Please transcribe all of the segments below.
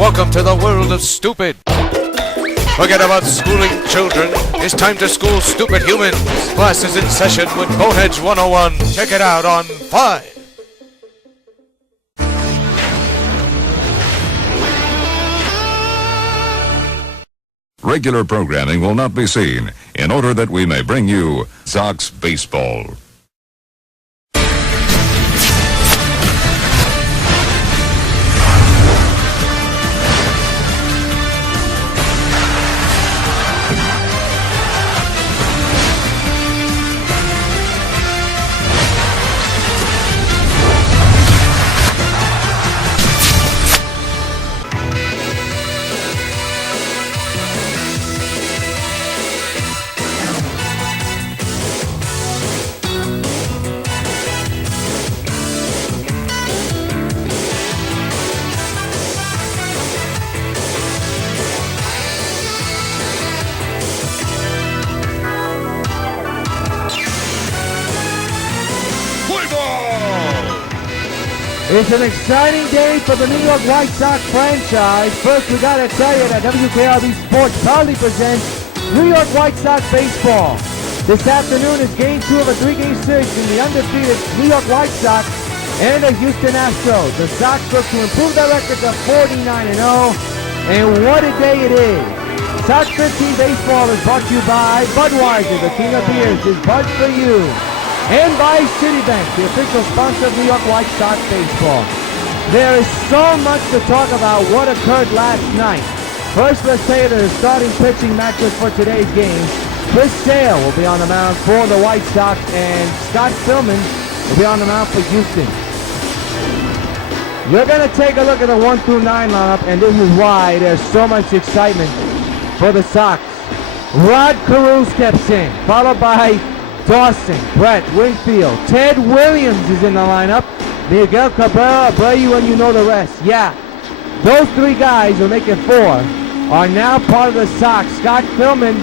Welcome to the world of stupid. Forget about schooling children. It's time to school stupid humans. Class is in session with Boneheads 101. Check it out on 5. Regular programming will not be seen in order that we may bring you Sox Baseball. It's an exciting day for the New York White Sox franchise. First, we gotta tell you that WKRB Sports proudly presents New York White Sox baseball. This afternoon is Game 2 of a 3-game series in the undefeated New York White Sox and the Houston Astros. The Sox look to improve their record to 49-0, and what a day it is. Sox 15 baseball is brought to you by Budweiser, the king of beers, is Bud for you. And by Citibank, the official sponsor of New York White Sox baseball. There is so much to talk about what occurred last night. First, let's say the starting pitching matchup for today's game. Chris Sale will be on the mound for the White Sox, and Scott Philman will be on the mound for Houston. We're going to take a look at the 1-9 lineup, and this is why there's so much excitement for the Sox. Rod Carew steps in, followed by Dawson, Brett, Winfield, Ted Williams is in the lineup, Miguel Cabrera, Abreu, and you know the rest. Yeah, those three guys will make it 4, are now part of the Sox. Scott Philman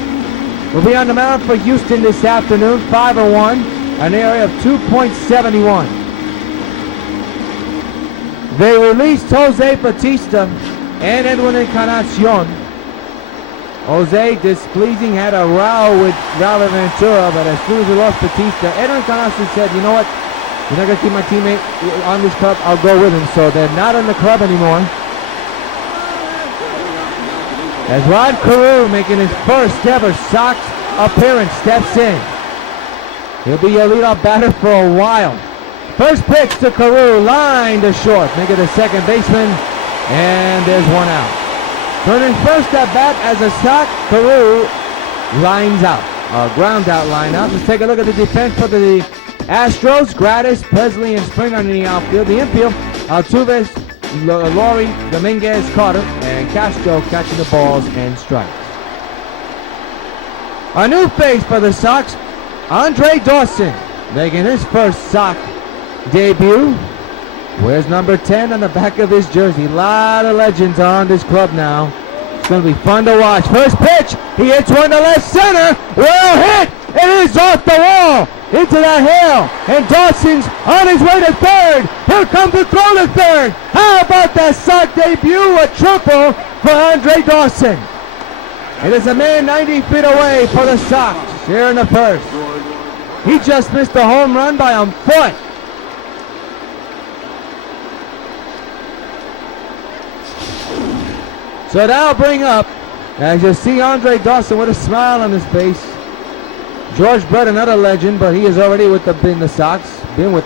will be on the mound for Houston this afternoon, 5-1, an area of 2.71. They released Jose Bautista and Edwin Encarnacion. Jose, displeasing, had a row with Robert Ventura, but as soon as he lost Bautista, Edwin Encarnacion said, you know what, you're not going to keep my teammate on this club, I'll go with him. So they're not in the club anymore. As Rod Carew, making his first ever Sox appearance, steps in. He'll be your leadoff batter for a while. First pitch to Carew, line to short, make it a second baseman, and there's one out. Turning first at bat as a Sox, Carew lines out. Ground out line out. Let's take a look at the defense for the Astros. Gratis, Presley, and Springer in the outfield. The infield, Altuve, Laurie, Dominguez, Carter, and Castro catching the balls and strikes. A new face for the Sox, Andre Dawson, making his first Sox debut. Wears number 10 on the back of his jersey. A lot of legends are on this club now. It's going to be fun to watch. First pitch, he hits one to left center. Well hit! It is off the wall into that hill. And Dawson's on his way to third. Here comes the throw to third. How about that Sox debut? A triple for Andre Dawson. It is a man 90 feet away for the Sox here in the first. He just missed a home run by a foot. So that'll bring up, as you see Andre Dawson with a smile on his face. George Brett, another legend, but he is already been with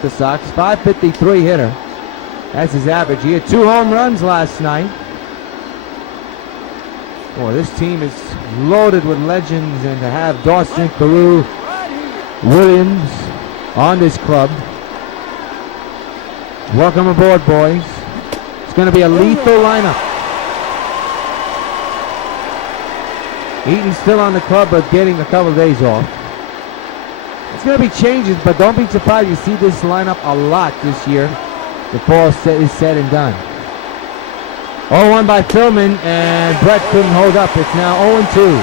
the Sox. 553 hitter. That's his average. He had 2 home runs last night. Boy, this team is loaded with legends, and to have Dawson, Carew, Williams on this club. Welcome aboard, boys. It's going to be a lethal lineup. Eaton's still on the club, but getting a couple of days off. It's going to be changes, but don't be surprised you see this lineup a lot this year. The fall is said and done. 0-1 by Philman, and Brett couldn't hold up. It's now 0-2.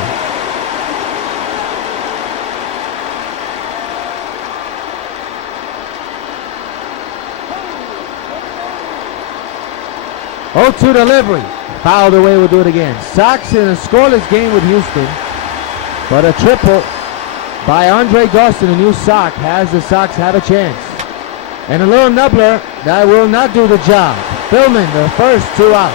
0-2 delivery. Fouled away, we'll do it again. Sox in a scoreless game with Houston. But a triple by Andre Dawson, a new Sox, has the Sox have a chance. And a little nubbler that will not do the job. Billman, the first 2 out.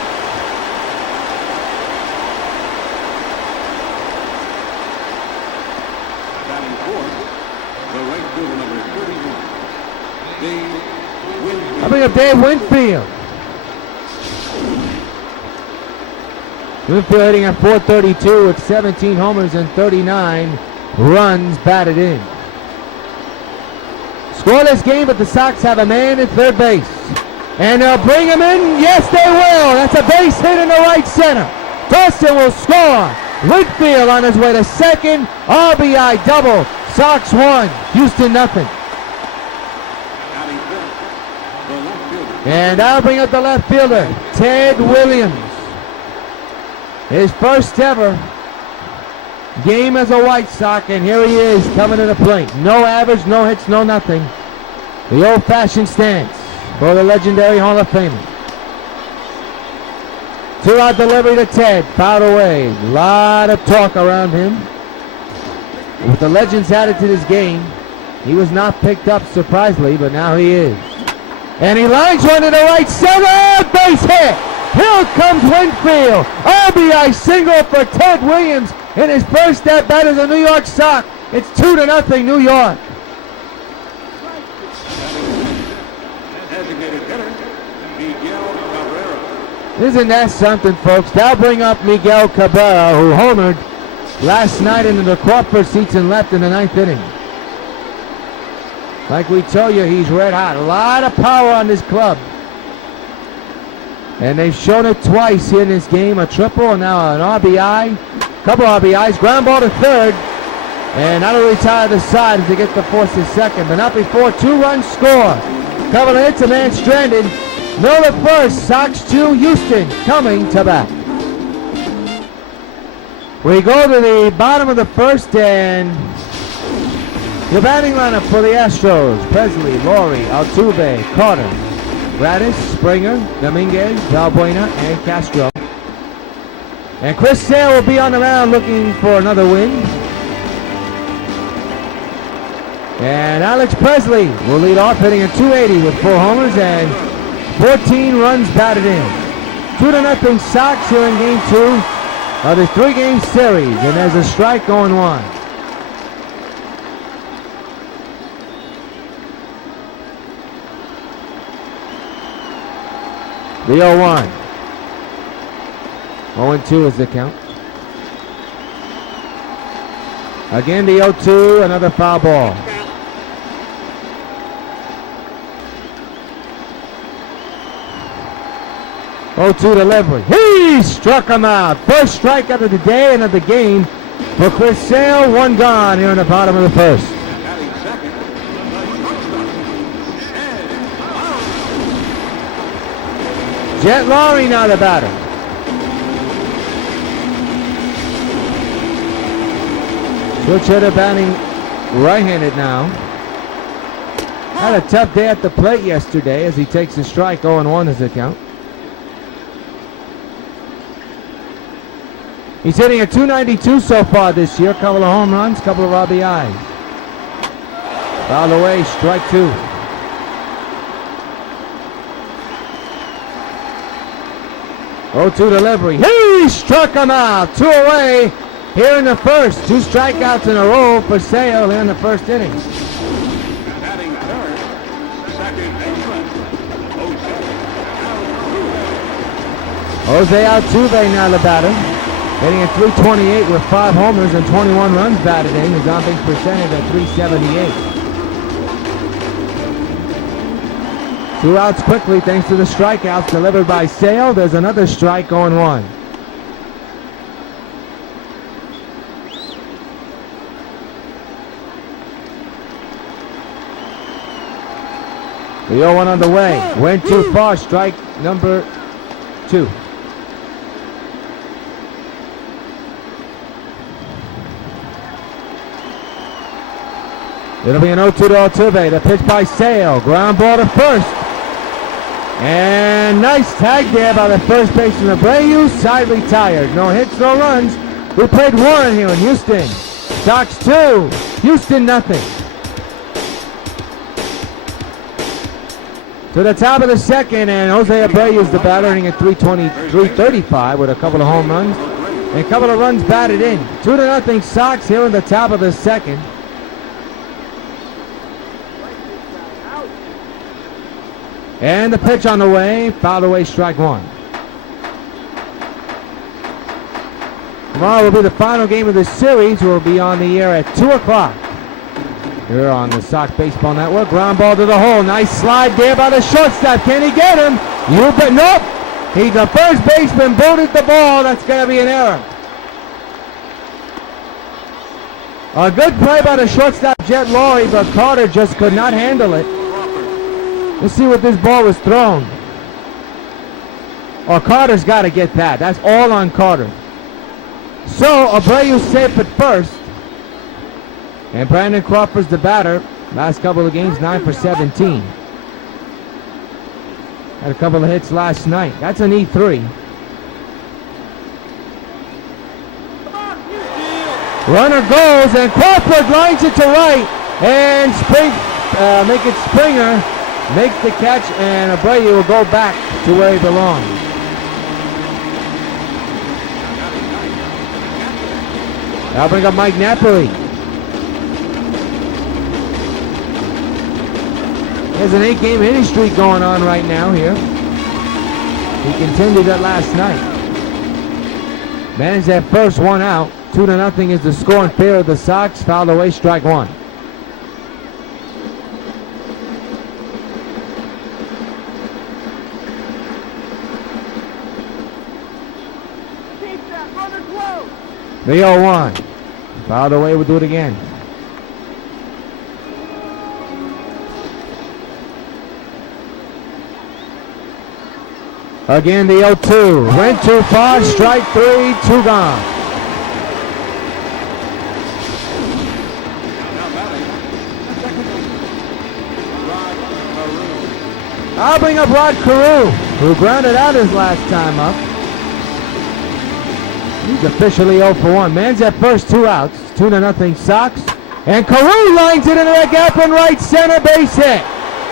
I bring up Dave Winfield. Winfield hitting at .432 with 17 homers and 39 runs batted in. Scoreless game, but the Sox have a man at third base. And they'll bring him in. Yes, they will. That's a base hit in the right center. Dawson will score. Winfield on his way to second. RBI double. Sox 1, Houston nothing. And I'll bring up the left fielder, Ted Williams. His first ever game as a White Sox, and here he is coming to the plate. No average, no hits, no nothing. The old-fashioned stance for the legendary Hall of Famer. 2-out delivery to Ted, fouled away. A lot of talk around him. With the legends added to this game, he was not picked up surprisingly, but now he is. And he lines one to the right center, base hit. Here comes Winfield. RBI single for Ted Williams in his first at bat as a New York Sox. It's 2-0 New York. Isn't that something, folks? They'll bring up Miguel Cabrera, who homered last night into the Crawford seats and left in the 9th inning. Like we told you, he's red hot. A lot of power on this club. And they've shown it twice in this game. A triple and now an RBI. Couple RBIs. Ground ball to third. And that'll retire the side as they get to force his second. But not before 2-run score. Couple of hits, a man stranded. Miller first. Sox 2, Houston coming to bat. We go to the bottom of the first, and the batting lineup for the Astros: Presley, Laurie, Altuve, Carter, Radis, Springer, Dominguez, Valbuena, and Castro. And Chris Sale will be on the mound looking for another win. And Alex Presley will lead off, hitting a .280 with 4 homers and 14 runs batted in. 2-0 Sox here in Game 2 of the 3-game series, and there's a strike going 1. The 0-1. 0-2 is the count. Again the 0-2, another foul ball. Delivery. He struck him out. First strikeout of the day and of the game for Chris Sale. 1 gone here in the bottom of the first. Jet Laurie now the batter. Switch hitter batting right-handed now. Had a tough day at the plate yesterday as he takes a strike. 0-1 is the count. He's hitting a .292 so far this year. Couple of home runs, couple of RBIs. Foul away, strike 2. Delivery. He struck him out. 2 away here in the first. 2 strikeouts in a row for Sale here in the first inning. Batting third, second baseman, Jose Altuve now the batter. Hitting at .328 with 5 homers and 21 runs batted in. His on-base percentage at .378. 2 outs quickly thanks to the strikeouts delivered by Sale. There's another strike going 1. The 0-1 on the way. Went too far. Strike number 2. It'll be an 0-2 to Altuve. The pitch by Sale. Ground ball to first. And nice tag there by the first baseman Abreu. Side retired. No hits, no runs. We played one here in Houston. Sox 2, Houston nothing. To the top of the second, and Jose Abreu is the batter, hitting at 335 with a couple of home runs and a couple of runs batted in. 2-0 Sox here in the top of the second. And the pitch on the way, fouled away, strike one. Tomorrow will be the final game of the series. We'll be on the air at 2 o'clock. Here on the Sox Baseball Network. Ground ball to the hole. Nice slide there by the shortstop. Can he get him? Nope. The first baseman booted the ball. That's going to be an error. A good play by the shortstop, Jet Laurie, but Carter just could not handle it. Let's see what this ball was thrown. Oh, Carter's got to get that. That's all on Carter. So, Abreu safe at first. And Brandon Crawford's the batter. Last couple of games, 9 for 17. Had a couple of hits last night. That's an E3. Runner goes, and Crawford lines it to right. And make it Springer. Makes the catch, and Abreu will go back to where he belongs. I'll bring up Mike Napoli. There's an 8-game hitting streak going on right now here. He continued that last night. Managed that first one out. 2-0 is the score in favor of the Sox. Fouled away, strike one. The 0-1. Fouled away, we'll do it again. Again, the 0-2. Went too far, strike 3, 2 gone. I'll bring up Rod Carew, who grounded out his last time up. He's officially 0 for 1. Man's at first, 2 outs. 2-0 Sox. And Carew lines it into the gap in right center, base hit.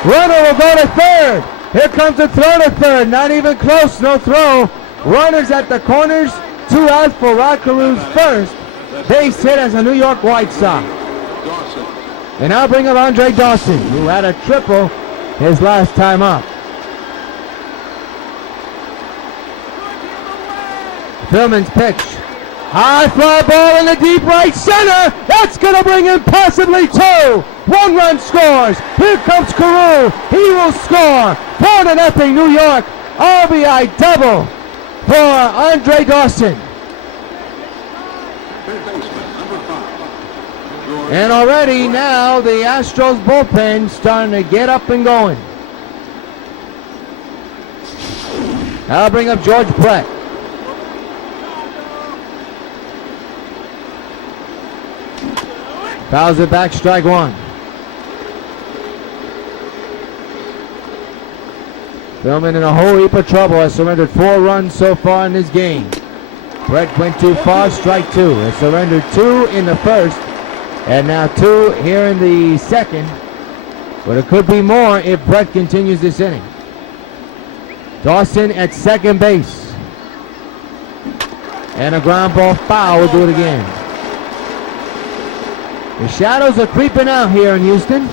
Runner will go to third. Here comes the throw to third. Not even close, no throw. Runners at the corners. 2 outs for Rod Carew's first base hit as a New York White Sox. And I'll bring up Andre Dawson, who had a triple his last time up. Philman's pitch. High fly ball in the deep right center. That's going to bring in possibly 2. 1 run scores. Here comes Carew. He will score. 4-0 New York. RBI double for Andre Dawson. And already now the Astros bullpen starting to get up and going. I'll bring up George Brett. Fouls it back, strike 1. Philman in a whole heap of trouble. Has surrendered 4 runs so far in this game. Brett went too far, strike 2. Has surrendered 2 in the first, and now 2 here in the second. But it could be more if Brett continues this inning. Dawson at second base. And a ground ball foul. We'll do it again. The shadows are creeping out here in Houston.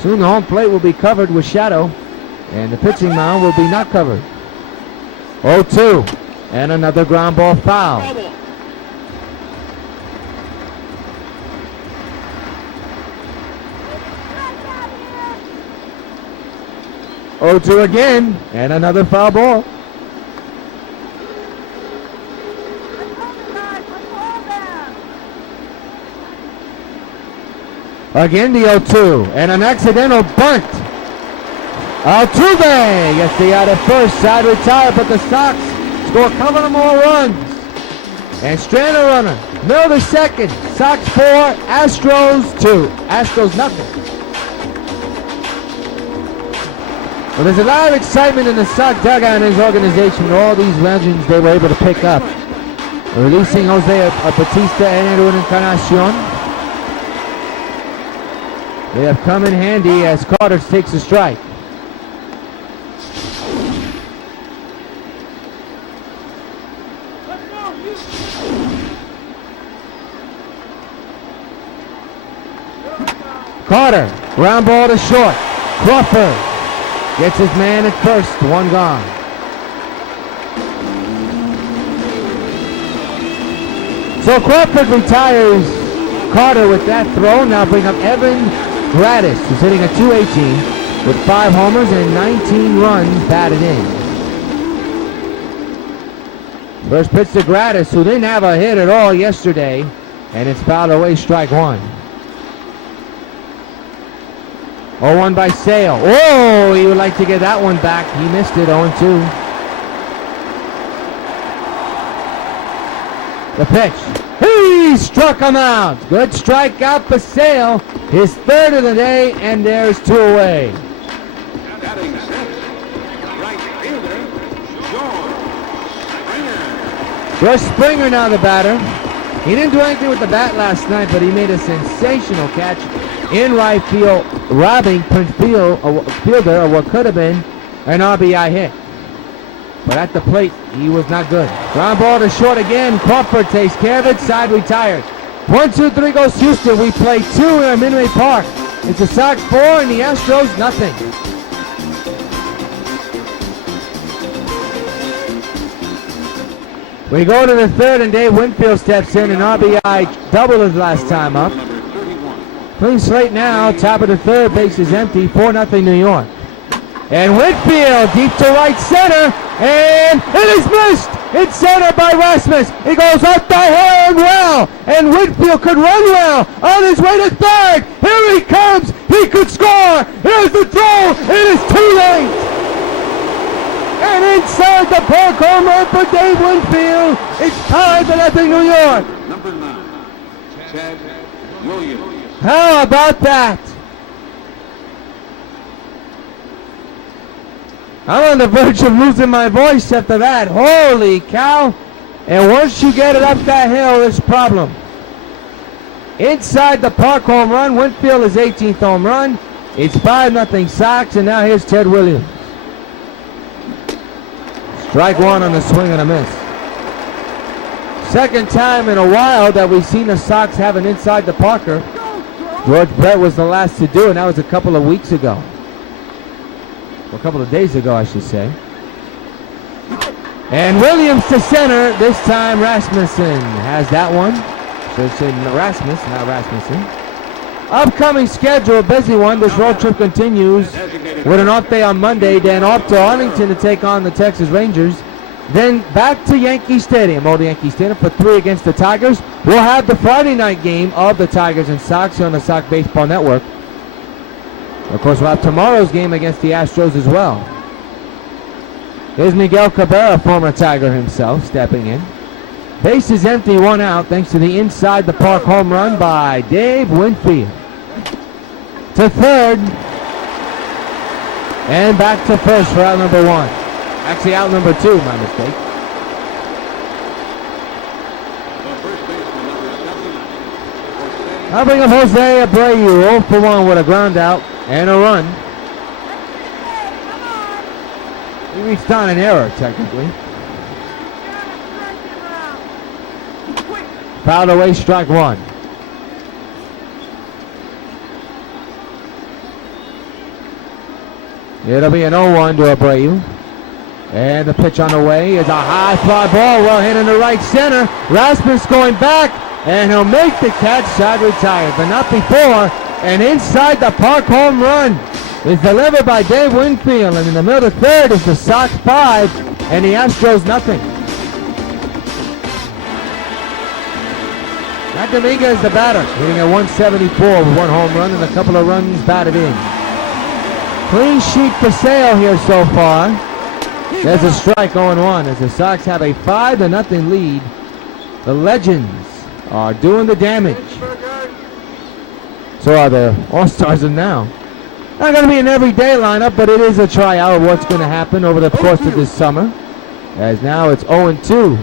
Soon the home plate will be covered with shadow, and the pitching mound will be not covered. 0-2, and another ground ball foul. Oh, 2 again, and another foul ball. Again, the 0-2, and an accidental bunt. Altuve gets the out at first, side retired, but the Sox score a couple of more runs. And strand a runner, middle of the second, Sox 4, Astros 2. Astros nothing. Well, there's a lot of excitement in the Sox dugout and his organization. All these legends they were able to pick up. Releasing Jose Bautista and Edwin Encarnacion. They have come in handy as Carter takes a strike. Carter, ground ball to short. Crawford gets his man at first, one gone. So Crawford retires Carter with that throw. Now bring up Evan Gratis, who's hitting a .218 with 5 homers and 19 runs batted in. First pitch to Gratis, who didn't have a hit at all yesterday, and it's fouled away, strike one. 0-1 by Sale. Oh, he would like to get that one back. He missed it, 0-2. The pitch. He struck him out. Good strikeout for Sale. His third of the day, and there's 2 away. Batting sixth, right fielder, George Springer now the batter. He didn't do anything with the bat last night, but he made a sensational catch in right field, robbing Prince Fielder of what could have been an RBI hit. But at the plate, he was not good. Ground ball to short again. Crawford takes care of it. Side retired. 1-2-3 goes Houston. We play 2 here at Minute Maid Park. It's the Sox 4 and the Astros nothing. We go to the third, and Dave Winfield steps in, an RBI double his last time up. Clean slate now, top of the third, base is empty, 4-0 New York. And Winfield deep to right center, and it is missed! It's centered by Rasmus. He goes up the hill and well, and Winfield could run well on his way to third. Here he comes, he could score. Here's the throw, it is too late. And inside the park, home run for Dave Winfield. It's 5-0 New York. number 9, Ted Williams. How about that? I'm on the verge of losing my voice after that. Holy cow. And once you get it up that hill, it's a problem. Inside the park, home run. Winfield is 18th home run. It's 5-0 Sox, and now here's Ted Williams. Strike one on the swing and a miss. Second time in a while that we've seen the Sox have an inside the parker. George Brett was the last to do it, and that was a couple of weeks ago. Or a couple of days ago, I should say. And Williams to center. This time Rasmussen has that one. Should say Rasmus, not Rasmussen. Upcoming schedule, a busy one. This road trip continues with an off day on Monday. Then off to Arlington to take on the Texas Rangers. Then back to Yankee Stadium, Old Yankee Stadium, for 3 against the Tigers. We'll have the Friday night game of the Tigers and Sox here on the Sox Baseball Network. Of course, we'll have tomorrow's game against the Astros as well. Here's Miguel Cabrera, former Tiger himself, stepping in. Base is empty, 1 out, thanks to the inside the park home run by Dave Winfield. To third. And back to first for out number 1. Actually, out number 2, my mistake. I'll bring up Jose Abreu, 0 for 1 with a ground out and a run. He reached on an error, technically. Fouled away, strike 1. It'll be an 0-1 to Abreu. And the pitch on the way is a high fly ball, well hit in the right center. Rasmus going back, and he'll make the catch, side retired, but not before. And inside the park home run is delivered by Dave Winfield, and in the middle of the third is the Sox 5 and the Astros nothing. Matt Dominguez, the batter, hitting at 174 with 1 home run and a couple of runs batted in. Clean sheet for Sale here so far. There's a strike, 0-1, as the Sox have a 5-0 lead. The Legends are doing the damage. So are the All-Stars of now. Not going to be an everyday lineup, but it is a tryout of what's going to happen over the course of this summer. As now it's 0-2.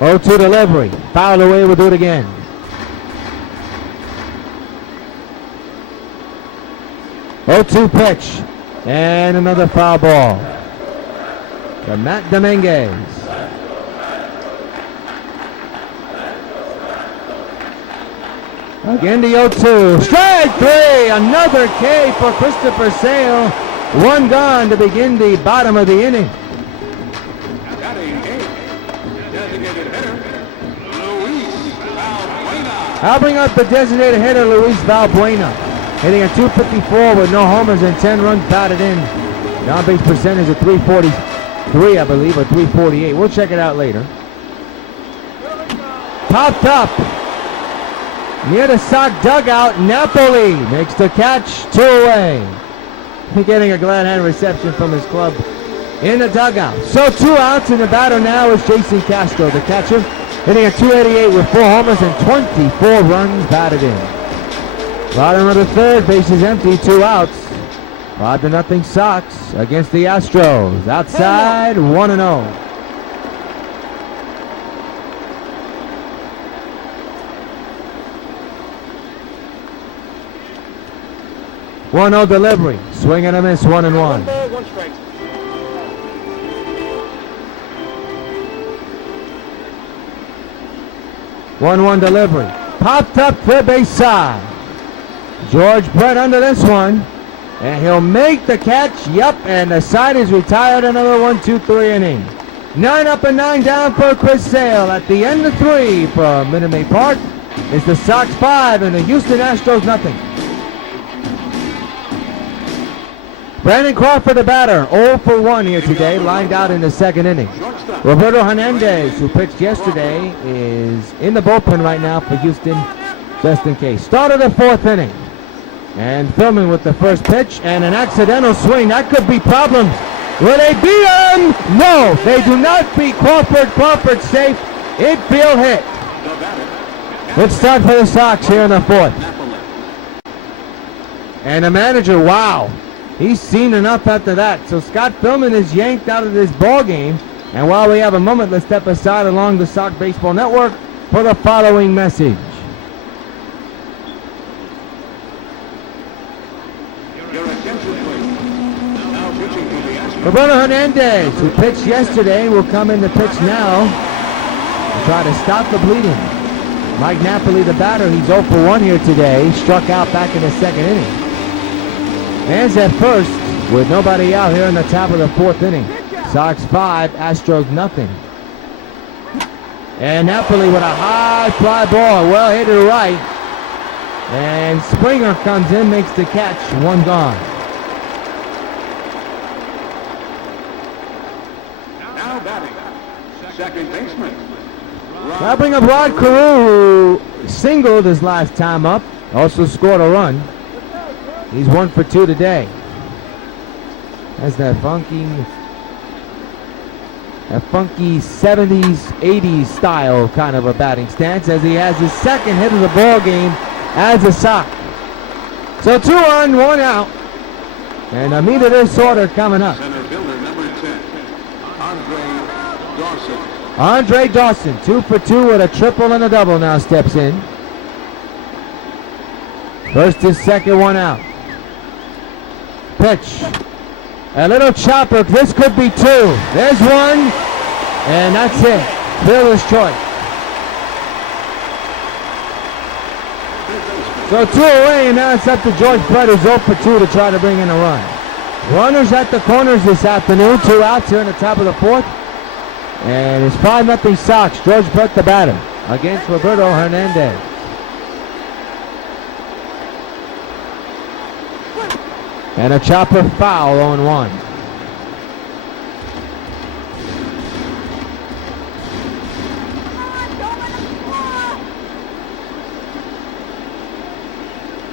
Oh, 2 delivery. Fouled away, we'll do it again. 0-2 pitch. And another foul ball. To Matt Dominguez. Again the 0-2. Strike 3. Another K for Christopher Sale. One gone to begin the bottom of the inning. I'll bring up the designated hitter, Luis Valbuena. Hitting a .254 with no homers and 10 runs batted in. The on-base percentage of .343, I believe, or .348. We'll check it out later. Popped up. Near the Sox dugout, Napoli makes the catch, 2 away. Getting a glad hand reception from his club in the dugout. So 2 outs, and the batter now is Jason Castro, the catcher. Hitting a .288 with 4 homers and 24 runs batted in. Bottom of the third, bases empty, 2 outs. 5-0 Sox against the Astros. Outside, 1-0. One-0 delivery. Swing and a miss, 1-1. 1 ball, 1 strike. 1-1 delivery. Popped up third base side. George Brett under this one. And he'll make the catch. Yep, and the side is retired. Another 1-2-3 inning. 9 up and 9 down for Chris Sale. At the end of 3 from Minute Maid Park. It's the Sox 5 and the Houston Astros nothing. Brandon Crawford, the batter, 0 for 1 here today, lined out in the second inning. Roberto Hernandez, who pitched yesterday, is in the bullpen right now for Houston, just in case. Start of the 4th inning. And filming with the first pitch, and an accidental swing. That could be problems. Will they beat him? No, they do not beat Crawford. Crawford safe. Infield hit. Good start for the Sox here in the 4th. And the manager, wow. He's seen enough after that. So Scott Pillman is yanked out of this ball game. And while we have a moment, let's step aside along the Sox Baseball Network for the following message. Your attention, please. Now pitching for the Astros. Roberto Hernandez, who pitched yesterday, will come in to pitch now to try to stop the bleeding. Mike Napoli, the batter, he's 0 for 1 here today. Struck out back in the second inning. Man's at first with nobody out here in the top of the 4th inning. Sox 5, Astros nothing. And Napoli with a high fly ball, well hit to right. And Springer comes in, makes the catch, 1 gone. Now batting. Second baseman. I'll bring up Rod Carew, who singled his last time up, also scored a run. He's 1 for 2 today. That's that funky 70s, 80s style kind of a batting stance, as he has his second hit of the ball game as a Sox. So 2 on, 1 out. And a meet of this order coming up. Center fielder number 10, Andre Dawson. Andre Dawson, 2 for 2 with a triple and a double, now steps in. First and second, 1 out. Pitch. A little chopper. This could be 2. There's 1. And that's it. Fielder's choice. So 2 away, and now it's up to George Brett, who's 0 for 2 to try to bring in a run. Runners at the corners this afternoon. 2 outs here in the top of the 4th. And it's 5-0 Sox. George Brett, the batter, against Roberto Hernandez. And a chopper foul, 0-1.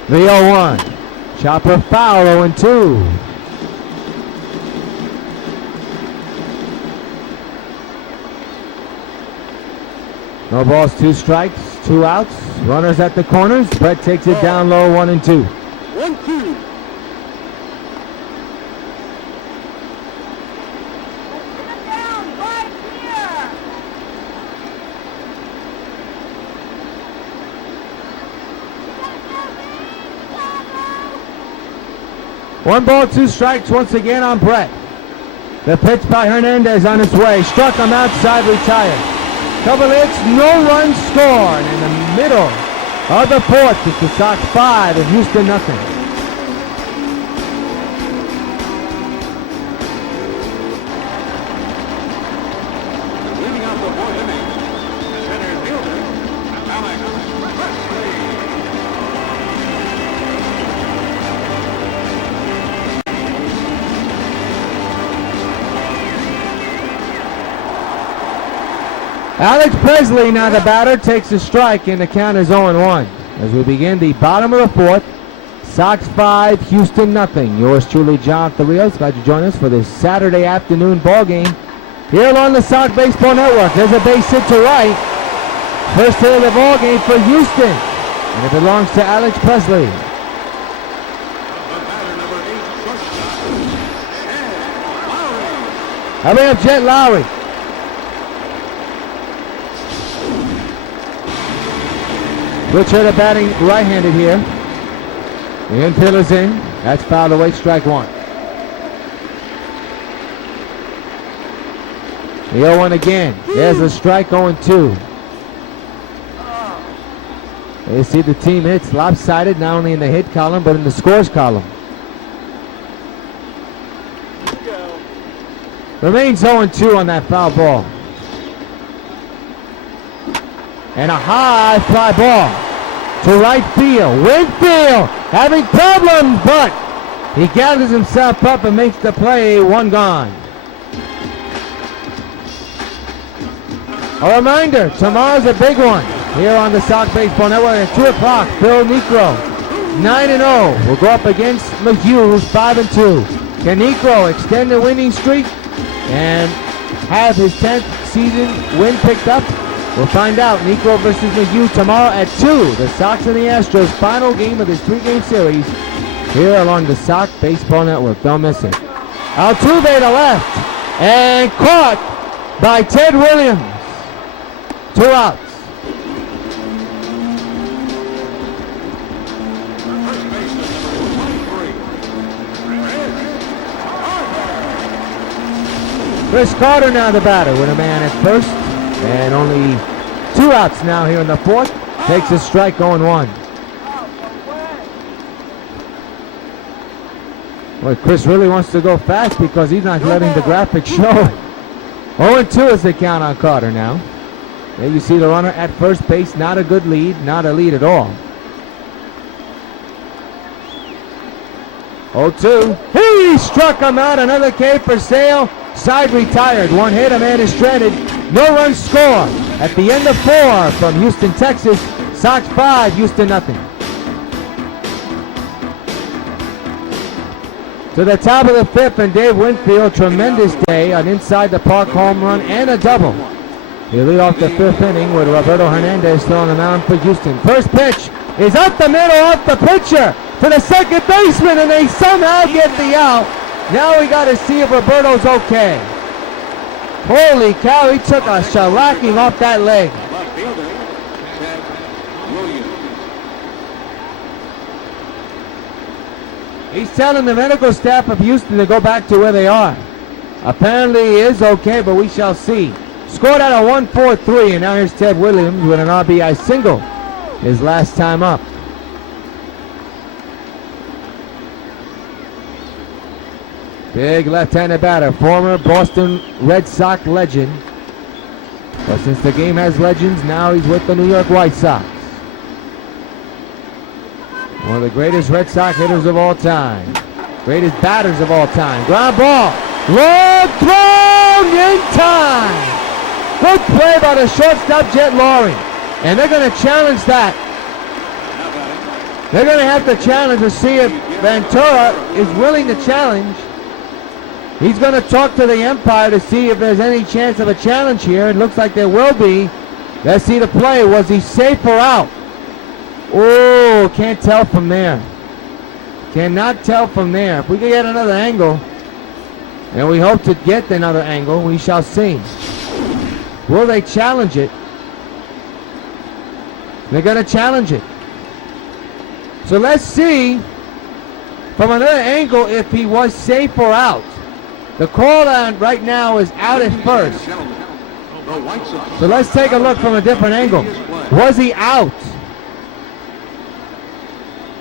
The 0-1. Chopper foul, 0-2. No balls, 2 strikes, 2 outs. Runners at the corners. Brett takes it down low, 1-2. 1-2. One ball, 2 strikes once again on Brett. The pitch by Hernandez on its way. Struck him outside, retired. Couple hits, no runs scored. In the middle of the 4th, it's the Sox 5 and Houston nothing. Leading off the 4th inning, center fielder, Alex Presley. Alex Presley, now the batter, takes a strike and the count is 0-1. As we begin the bottom of the 4th, Sox 5, Houston nothing. Yours truly, Jonathan Rios. Glad you join us for this Saturday afternoon ball game here on the Sox Baseball Network. There's a base hit to right. First hit of the ball game for Houston, and it belongs to Alex Presley. The batter, number 8, shortstop, Ed Lowry. How about Jet Lowry? Switch hitter batting right-handed here. The infield is in. That's fouled away, strike 1. The 0-1 again. There's a strike, 0-2. You see the team hits lopsided, not only in the hit column, but in the scores column. Remains 0-2 on that foul ball. And a high fly ball to right field. Winfield having problems, but he gathers himself up and makes the play. 1 gone. A reminder, tomorrow's a big one here on the Sox Baseball Network at 2 o'clock. Phil Niekro, 9-0, will go up against McHugh, who's 5-2. Can Niekro extend the winning streak and have his 10th season win picked up? We'll find out. Niekro versus McHugh tomorrow at 2. The Sox and the Astros, final game of this 3-game series here along the Sox Baseball Network. Don't miss it. Altuve to left and caught by Ted Williams. 2 outs. Chris Carter now the batter with a man at first. And only 2 outs now here in the 4th. Takes a strike, 0-1. Well, Chris really wants to go fast because he's not letting the graphics show. 0-2 is the count on Carter now. There you see the runner at first base. Not a good lead. Not a lead at all. 0-2. He struck him out. Another K for Sale. Side retired. 1 hit. A man is stranded. No run score at the end of 4 from Houston, Texas. Sox 5, Houston nothing. To the top of the 5th, and Dave Winfield, tremendous day, an inside the park home run and a double. He lead off the 5th inning with Roberto Hernandez still on the mound for Houston. First pitch is up the middle off the pitcher to the second baseman, and they somehow get the out. Now we got to see if Roberto's okay. Holy cow, he took a shellacking off that leg. Left fielder, Ted Williams. He's telling the medical staff of Houston to go back to where they are. Apparently he is okay, but we shall see. Scored out a 1-4-3, and now here's Ted Williams with an RBI single his last time up. Big left-handed batter, former Boston Red Sox legend. But since the game has legends, now he's with the New York White Sox. One of the greatest Red Sox hitters of all time. Greatest batters of all time. Ground ball. Long thrown in time. Good play by the shortstop, Jet Lowry. And they're going to challenge that. They're going to have to challenge to see if Ventura is willing to challenge. He's going to talk to the umpire to see if there's any chance of a challenge here. It looks like there will be. Let's see the play. Was he safe or out? Oh, can't tell from there. Cannot tell from there. If we can get another angle, and we hope to get another angle, we shall see. Will they challenge it? They're going to challenge it. So let's see from another angle if he was safe or out. The call on right now is out at first. So let's take a look from a different angle. Was he out?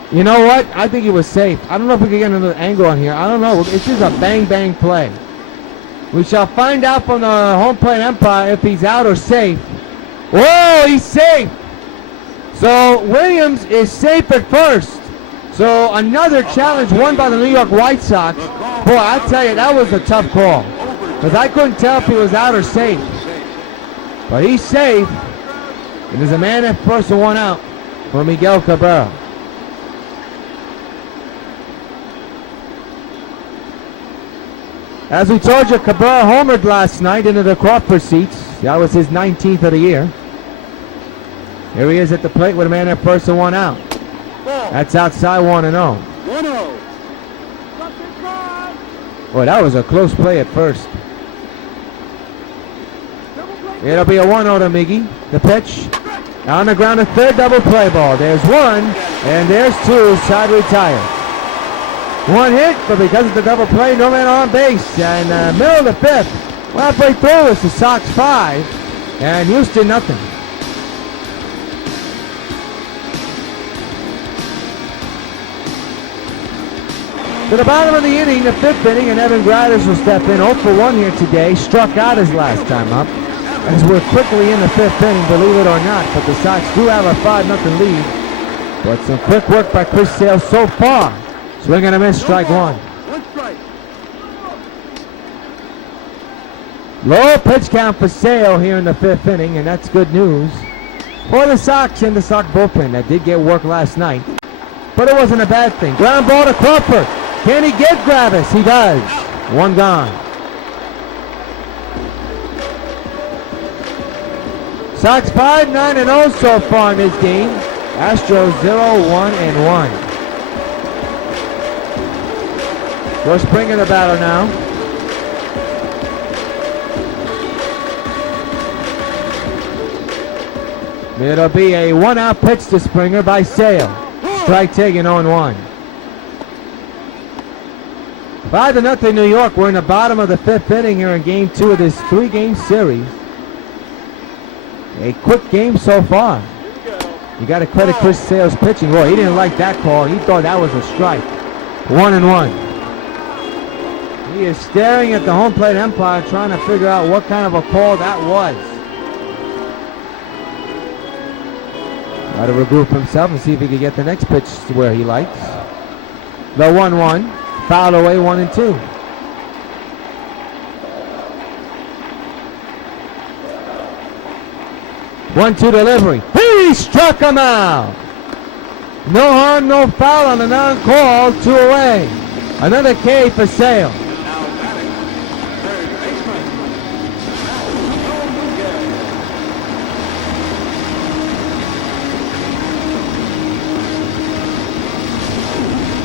You know what? I think he was safe. I don't know if we can get another angle on here. I don't know. It's just a bang-bang play. We shall find out from the home plate umpire if he's out or safe. Whoa, he's safe. So Williams is safe at first. So another challenge won by the New York White Sox. Boy, I tell you, that was a tough call. Because I couldn't tell if he was out or safe. But he's safe. And there's a man at first and one out for Miguel Cabrera. As we told you, Cabrera homered last night into the Crawford seats. That was his 19th of the year. Here he is at the plate with a man at first and one out. That's outside 1-0. 1-0. Boy, that was a close play at first. It'll be a 1-0 to Miggy. The pitch. On the ground, a third double play ball. There's one, and there's two. Side retired. One hit, but because of the double play, no man on base. And middle of the fifth, halfway through, it's the Sox 5, and Houston nothing. To the bottom of the inning, the fifth inning, and Evan Gradis will step in. 0 for 1 here today. Struck out his last time up. As we're quickly in the fifth inning, believe it or not. But the Sox do have a 5-0 lead. But some quick work by Chris Sale so far. Swing and a miss, strike one. One strike. Low pitch count for Sale here in the fifth inning, and that's good news for the Sox and the Sox bullpen that did get work last night. But it wasn't a bad thing. Ground ball to Crawford. Can he get Gravis? He does. One gone. Sox 5-9-0 so far in this game. Astros 0-1-1. We're Springer the batter now. It'll be a one-out pitch to Springer by Sale. Strike taken 0-1. 5-0 New York. We're in the bottom of the fifth inning here in game 2 of this 3-game series. A quick game so far. You got to credit Chris Sale's pitching. Boy, he didn't like that call. He thought that was a strike. 1-1. He is staring at the home plate umpire trying to figure out what kind of a call that was. Got to regroup himself and see if he can get the next pitch to where he likes. The 1-1. Fouled away 1-2. One-two delivery. He struck him out. No harm, no foul on the non-call. 2 away. Another K for Sale.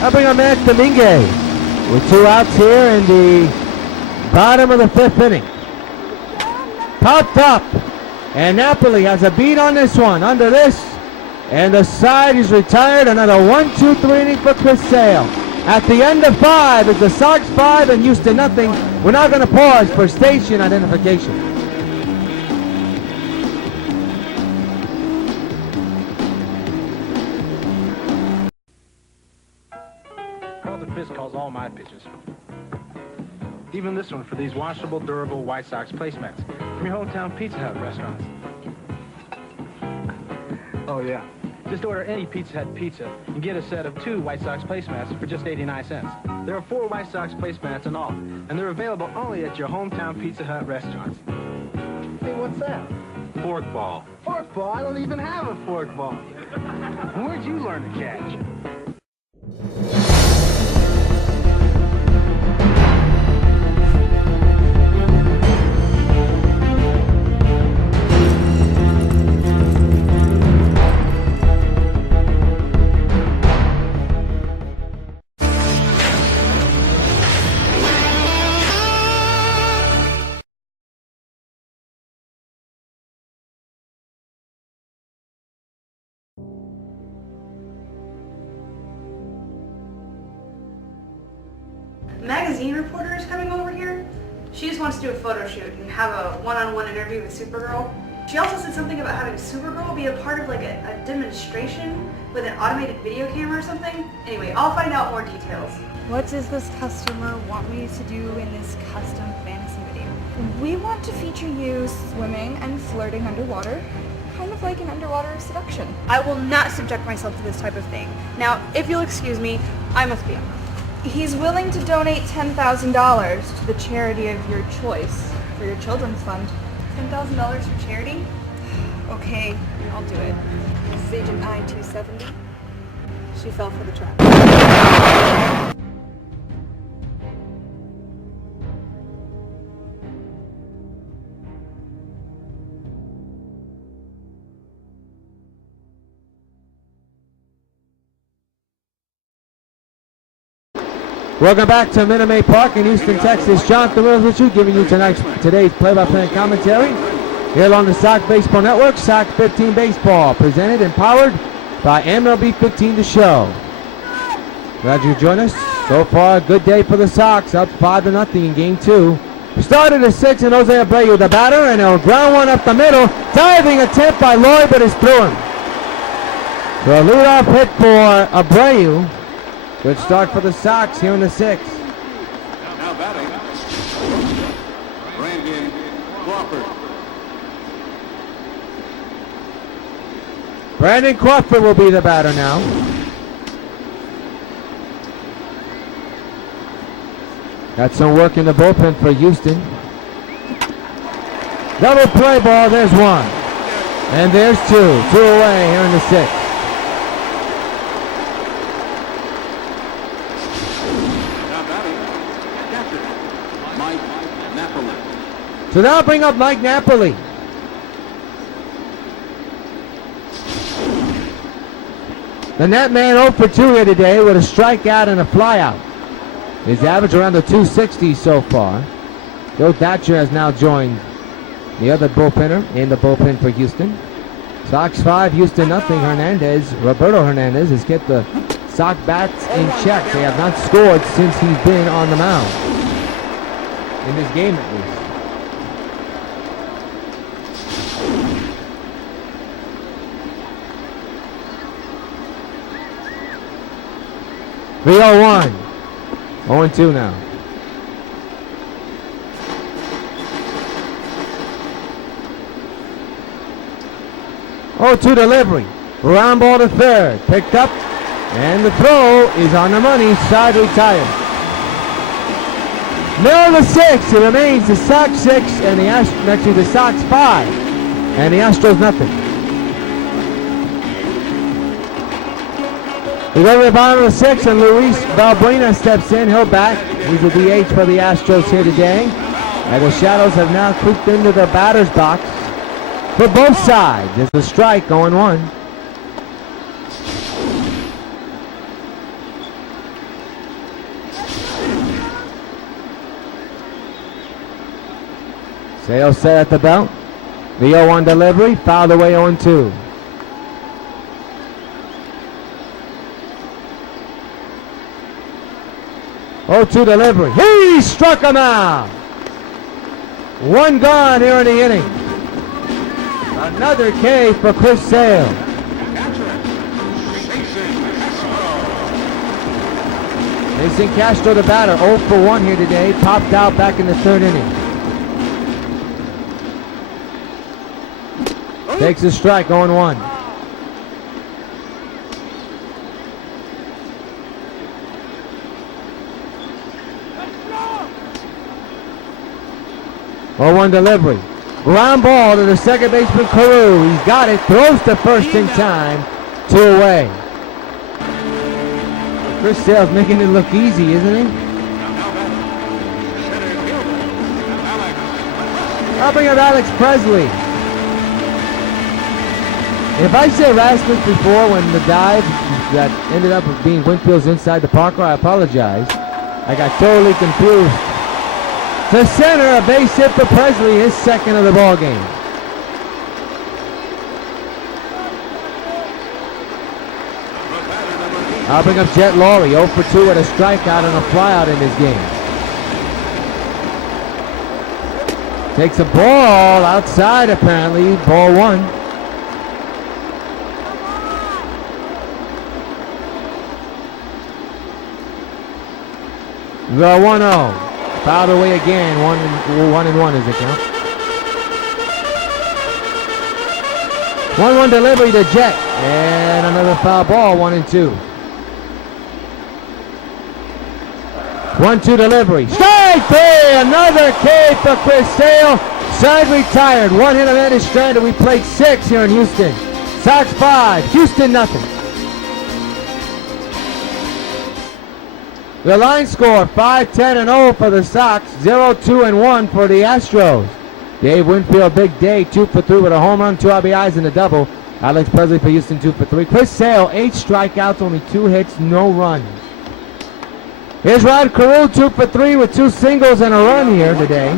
I'll bring up Matt Dominguez with 2 outs here in the bottom of the fifth inning. Popped up, and Napoli has a beat on this one. Under this, and the side is retired. Another 1-2-3 inning for Chris Sale. At the end of 5, it's the Sox 5 and Houston nothing. We're now going to pause for station identification. Calls all my pitches. Even this one for these washable, durable White Sox placemats from your hometown Pizza Hut restaurants. Oh yeah. Just order any Pizza Hut pizza and get a set of 2 White Sox placemats for just 89 cents. There are 4 White Sox placemats in all, and they're available only at your hometown Pizza Hut restaurants. Hey, what's that? Fork ball. Fork ball? I don't even have a fork ball. Where'd you learn to catch? magazine reporter is coming over here. She just wants to do a photo shoot and have a one-on-one interview with Supergirl. She also said something about having Supergirl be a part of like a demonstration with an automated video camera or something. Anyway, I'll find out more details. What does this customer want me to do in this custom fantasy video? We want to feature you swimming and flirting underwater, kind of like an underwater seduction. I will not subject myself to this type of thing. Now, if you'll excuse me, I must be on. He's willing to donate $10,000 to the charity of your choice for your children's fund. $10,000 for charity? Okay, I'll do it. This is Agent 9270. She fell for the trap. Welcome back to Minute Maid Ballpark in Houston, Texas. Jonathan Wills with you, giving you today's play-by-play commentary here on the Sox Baseball Network. Sox 15 Baseball, presented and powered by MLB 15 The Show. Glad you joined us. So far, a good day for the Sox, up 5-0 in Game 2. Started at 6, and Jose Abreu, the batter, and a ground one up the middle. Diving attempt by Lloyd, but it's through him. So a leadoff hit for Abreu. Good start for the Sox here in the 6th. Now batting, Brandon Crawford. Brandon Crawford will be the batter now. Got some work in the bullpen for Houston. Double play ball, there's one. And there's two. Two away here in the 6th. So now bring up Mike Napoli. The net man 0 for 2 here today with a strikeout and a flyout. His average around the 260 so far. Joe Thatcher has now joined the other bullpenner in the bullpen for Houston. Sox 5, Houston nothing. Roberto Hernandez has kept the Sox bats in check. They have not scored since he's been on the mound. In this game at least. .301. 0-2 now. 0-2 delivery. Ground ball to third. Picked up. And the throw is on the money. Side retired. Middle of the 6th. It remains the Sox 6 and the Sox 5. And the Astros nothing. We go to the bottom of the 6th, and Luis Valbuena steps in. He'll bat. He's the DH for the Astros here today. And the shadows have now creeped into the batter's box for both sides. It's a strike, 0-1. Sale set at the belt. The 0-1 delivery, fouled away 0-2. 0-2 delivery. He struck him out. One gone here in the inning. Another K for Chris Sale. Jason Castro, the batter, 0 for 1 here today. Popped out back in the 3rd inning. Takes a strike, 0-1. .0-1 delivery. Ground ball to the second baseman, Carew. He's got it. Throws to first in time. 2 away. Chris Sale's making it look easy, isn't he? I'll bring up Alex Presley. If I said Rasmus before when the dive that ended up being Winfield's inside the Parker, I apologize. I got totally confused. To center, a base hit for Presley, his 2nd of the ball game. I'll bring up Jet Laurie, 0 for 2 with a strikeout and a flyout in this game. Takes a ball outside apparently, ball 1. The 1-0. Fouled away again, 1-1 is the count. 1-1 delivery to Jet. And another foul ball, 1-2. 1-2 delivery. Strike 3! Another K for Chris Sale. Side retired. 1 hit, a man is stranded. We played 6 here in Houston. Sox 5, Houston nothing. The line score 5-10-0 for the Sox, 0-2-1 for the Astros. Dave Winfield, big day, 2 for 3 with a home run, 2 RBIs and a double. Alex Presley for Houston, 2 for 3. Chris Sale, 8 strikeouts, only 2 hits, no runs. Here's Rod Carew, 2 for 3 with 2 singles and a run here today.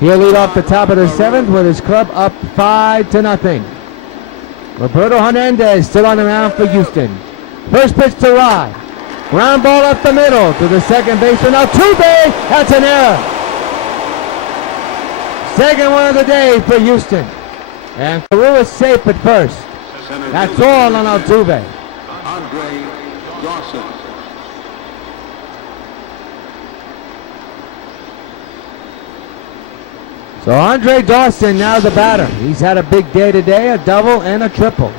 He'll lead off the top of the 7th with his club up 5-0. Roberto Hernandez still on the mound for Houston. First pitch to Rod. Ground ball up the middle to the second baseman. Now Altuve, that's an error. Second one of the day for Houston. And Carew is safe at first. That's all on Altuve. Andre Dawson. So Andre Dawson now the batter. He's had a big day today, a double and a triple.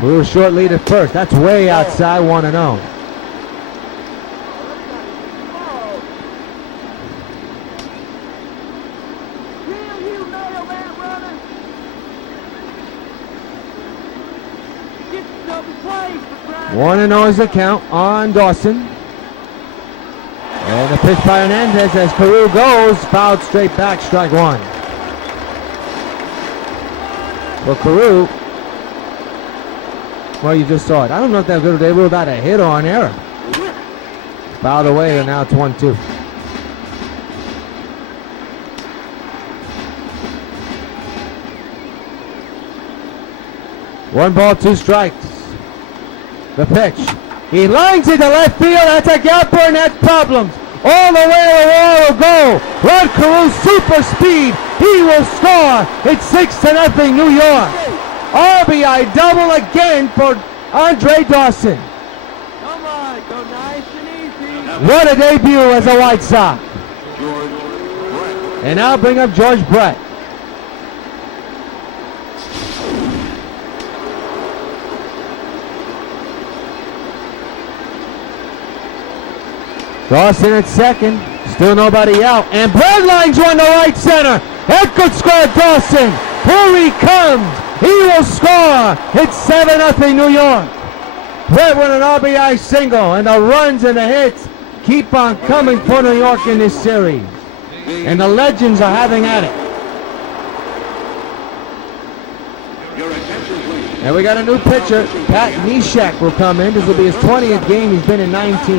Carew short lead at first. That's way outside, 1-0. One and 0 is the count on Dawson. And the pitch by Hernandez as Carew goes, fouled straight back, strike 1. Well, Carew, well, you just saw it. I don't know if they ruled out a hit or an error. Fouled away, and now it's 1-2. One ball, 2 strikes. The pitch. He lines it to left field. That's a gapper, and that's problems. All the way the wall will go. Rod Carew, super speed. He will score. It's 6-0 New York. RBI double again for Andre Dawson. Come on, go nice and easy. What a debut as a White Sox. George Brett. And now bring up George Brett. Dawson at second, still nobody out, and Brett lines one to right center. That could score Dawson. Here he comes. He will score. It's 7-0 New York. Brett with an RBI single, and the runs and the hits keep on coming for New York in this series. And the legends are having at it. Your attention, please. And we got a new pitcher. Pat Neshek will come in. This will be his 20th game. He's been in 19.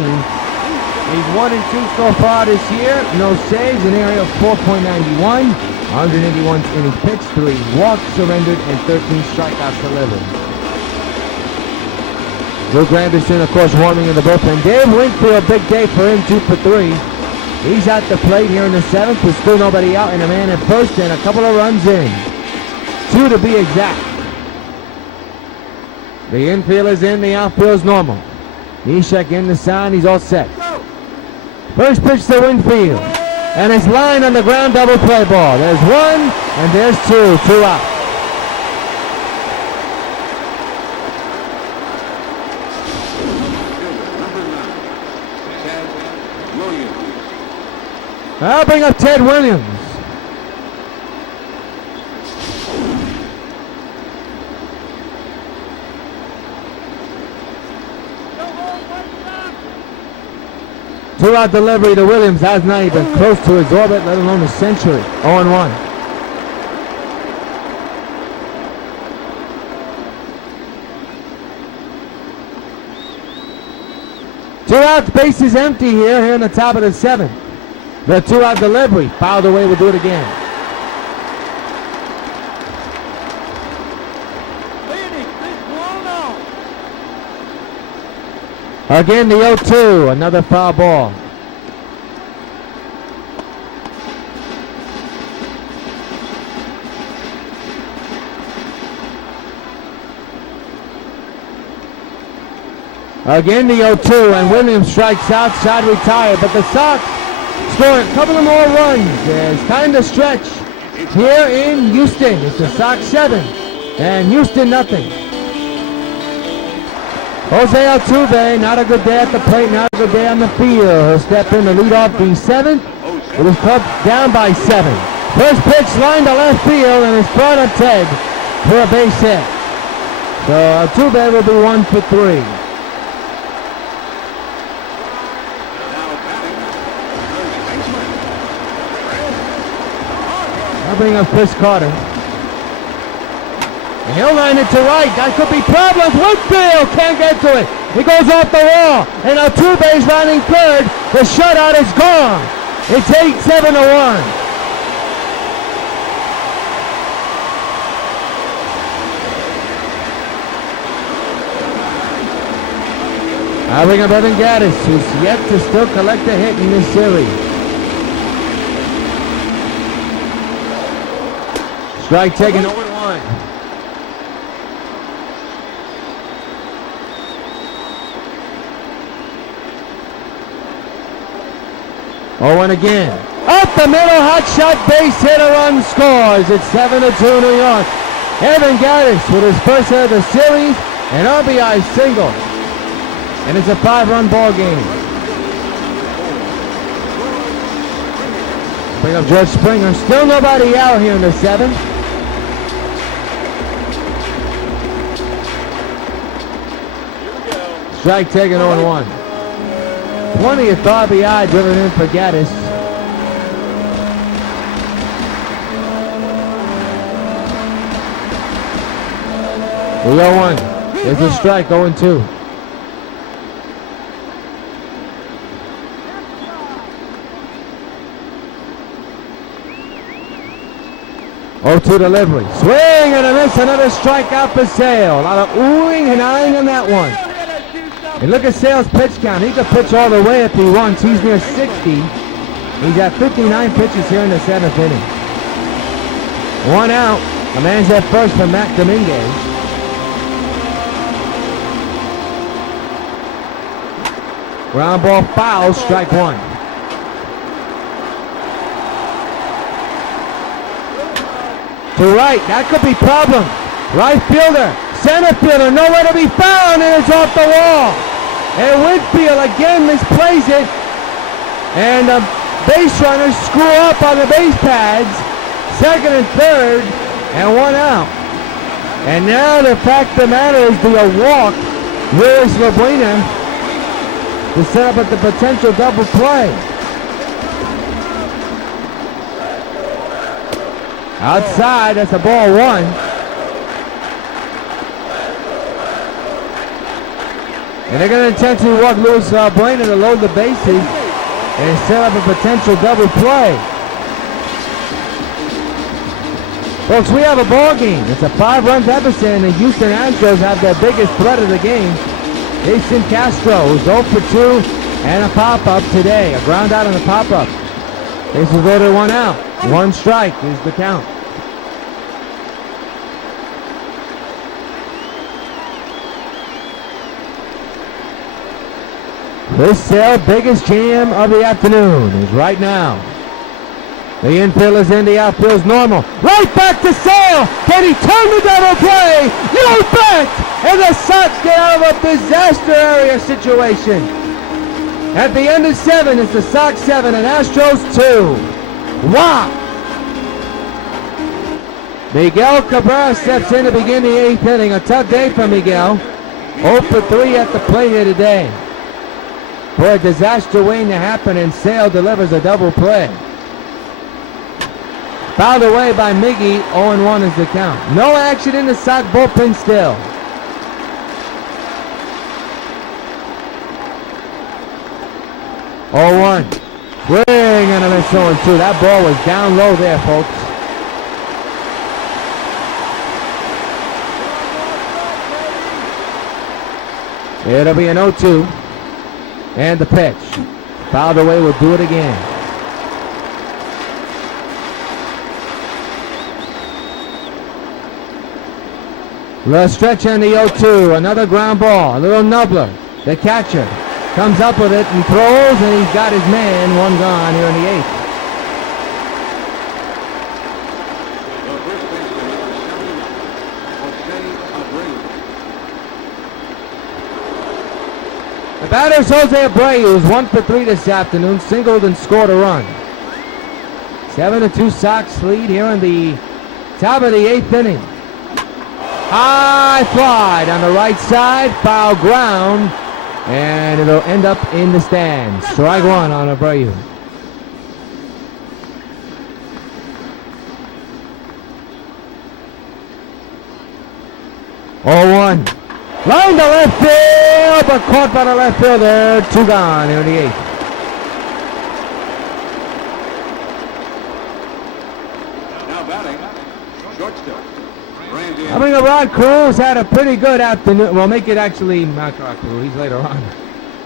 He's 1-2 so far this year. No saves, an area of 4.91. 181 innings pitched, 3 walks surrendered, and 13 strikeouts delivered. Luke Granderson, of course, warming in the bullpen. Dave Winfield, big day for him, 2 for 3. He's at the plate here in the 7th with still nobody out, and a man at first, and a couple of runs in. 2 to be exact. The infield is in, the outfield is normal. Neshek in the sign, he's all set. First pitch to Winfield, and his line on the ground, double play ball. There's 1, and there's 2 out. Number 9, Ted Williams. I'll bring up Ted Williams. Two-out delivery to Williams. Has not even close to his orbit, let alone a century. 0-1. Two outs, bases empty here in the top of the 7th. The 2-out delivery. Fouled away, we'll do it again. Again, the 0-2, another foul ball. Again, the 0-2, and Williams strikes outside, retired, but the Sox score a couple of more runs. It's time to stretch here in Houston. It's the Sox 7 and Houston nothing. Jose Altuve, not a good day at the plate, not a good day on the field. He'll step in to lead off the 7th. It was clubbed down by 7. First pitch line to left field, and it's brought up Ted for a base hit. So Altuve will be 1 for 3. I'll bring up Chris Carter. And he'll line it to right. That could be problems. Whitfield can't get to it. He goes off the wall. And Altuve's running third. The shutout is gone. It's 8-7-1. I'll bring up Evan Gattis, who's yet to still collect a hit in this series. Strike taken 0-1. 0-1 again. Up the middle, hot shot, base hit, a run scores. It's 7-2 New York. Evan Gattis with his first hit of the series, an RBI single. And it's a 5-run ball game. Bring up George Springer. Still nobody out here in the 7th. Strike taken 0-1. 20th RBI driven in for Gattis. The 0-1. There's a strike, 0-2. Oh, 2 delivery. Swing and a miss. Another strikeout for Sale. A lot of oohing and eyeing on that one. And look at Sale's pitch count. He could pitch all the way if he wants. He's near 60. He's at 59 pitches here in the 7th inning. 1 out. A man's at first for Matt Dominguez. Ground ball foul. Strike 1. To right. That could be problem. Right fielder. Center fielder. Nowhere to be found. And it's off the wall. And Whitfield again misplays it. And the base runners screw up on the base pads. 2nd and 3rd. And 1 out. And now the fact of the matter is do a walk. Rios to set up at the potential double play. Outside, that's a ball 1. And they're going to intentionally walk Luis Bueno to load the bases and set up a potential double play. Folks, we have a ball game. It's a 5-run deficit, and the Houston Astros have their biggest threat of the game. Jason Castro, who's 0 for 2 and a pop-up today. A ground out on the pop-up. Bases loaded, 1 out. 1 strike is the count. This Sale biggest jam of the afternoon is right now. The infield is in, the outfield's normal. Right back to Sale. Can he turn the double play? You bet! And the Sox get out of a disaster area situation. At the end of 7, it's the Sox 7 and Astros 2. Wow! Miguel Cabrera steps in to begin the 8th inning. A tough day for Miguel. 0 for 3 at the plate here today. For a disaster waiting to happen, and Sale delivers a double play. Fouled away by Miggy. 0-1 is the count. No action in the Sox bullpen still. Oh, 1. Swing and a miss 0-2. That ball was down low there, folks. It'll be an 0-2. And the pitch. Fouled away, will do it again. Little stretch on the 0-2. Another ground ball. A little nubbler. The catcher comes up with it and throws, and he's got his man. One gone here in the 8th. The first baseman is The batter's Jose Abreu, who's 1 for 3 this afternoon, singled and scored a run. 7-2 Sox lead here in the top of the 8th inning. High fly down the right side, foul ground, and it'll end up in the stands. Strike one on Abreu. Oh, 1. Line to left field, but caught by the left fielder. 2 gone here in the 8th. now batting. Shortstop. Randy. I mean, Rod Cruz had a pretty good afternoon. Well, make it actually not Rod Cruz. He's later on.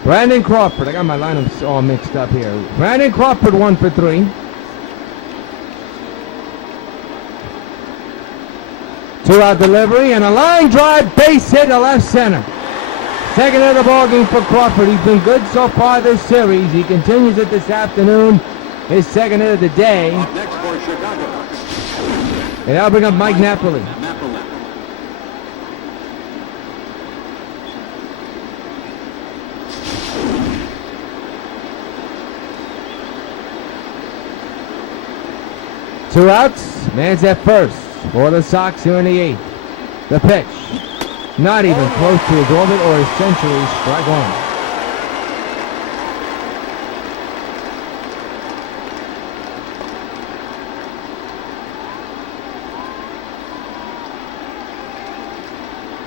Brandon Crawford. I got my lineups all mixed up here. Brandon Crawford 1 for 3. 2-out delivery and a line drive base hit to left center. Second of the ball game for Crawford. He's been good so far this series. He continues it this afternoon. His second hit of the day. Up next for Chicago. And that'll bring up Mike Napoli. Napoli. Two outs. Man's at first for the Sox here in the 8th. The pitch. Not even close to his orbit or essentially strike one.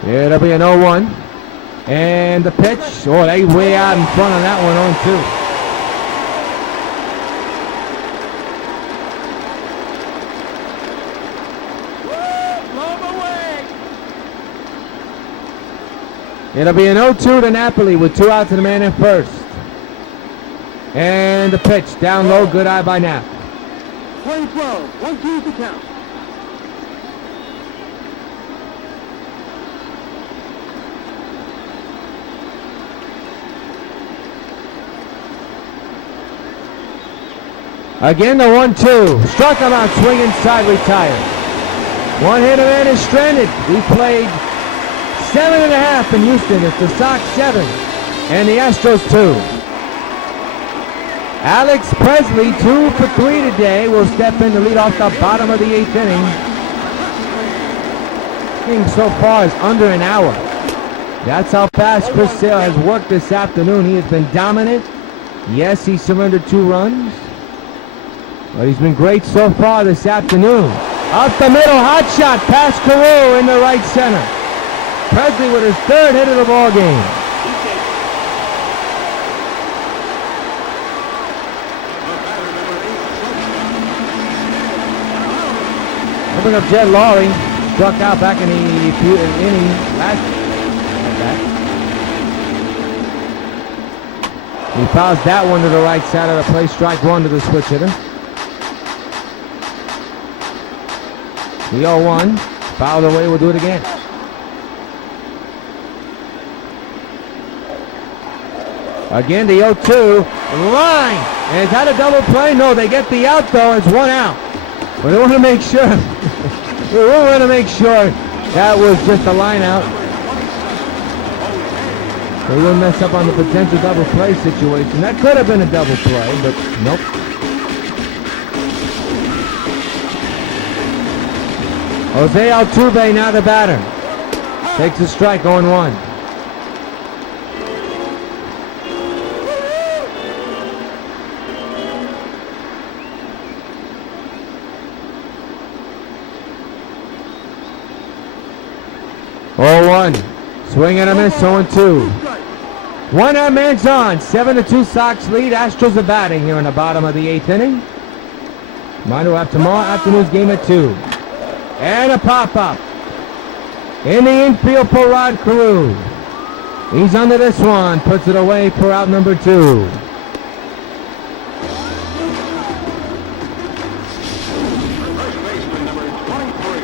It'll be an 0-1. And the pitch. Oh, they way out in front on that one on 2. It'll be an 0-2 to Napoli with 2 outs and the man at first. And the pitch down low, good eye by Nap. 1-12. 1-2 to count. Again the 1-2. Struck him out, swing inside, retired. One hitter man is stranded. We played 7.5 in Houston. It's the Sox 7 and the Astros 2. Alex Presley 2 for 3 today will step in to lead off the bottom of the 8th inning. Inning so far is under an hour. That's how fast Chris Sale has worked this afternoon. He has been dominant. Yes, he surrendered 2 runs. But he's been great so far this afternoon. Up the middle, hot shot past Carew in the right center. Presley with his 3rd hit of the ball game. Coming up, Jed Lowry struck out back in the inning last. He fouls that one to the right side of the plate. Strike one to the switch hitter. The 0-1. Fouled away. We'll do it again. Again, the 0-2. Line. And is that a double play? No, they get the out, though. It's 1 out. But they want to make sure. We want to make sure that was just a line out. They wouldn't mess up on the potential double play situation. That could have been a double play, but nope. Jose Altuve now the batter. Takes a strike, 0-1. Swing and a miss, 0-2. 1 man's on. 7-2 Sox lead. Astros are batting here in the bottom of the 8th inning. Reminder, we'll have tomorrow afternoon's game at 2. And a pop-up. In the infield for Rod Carew. He's under this one. Puts it away for out number 2. First baseman number 23.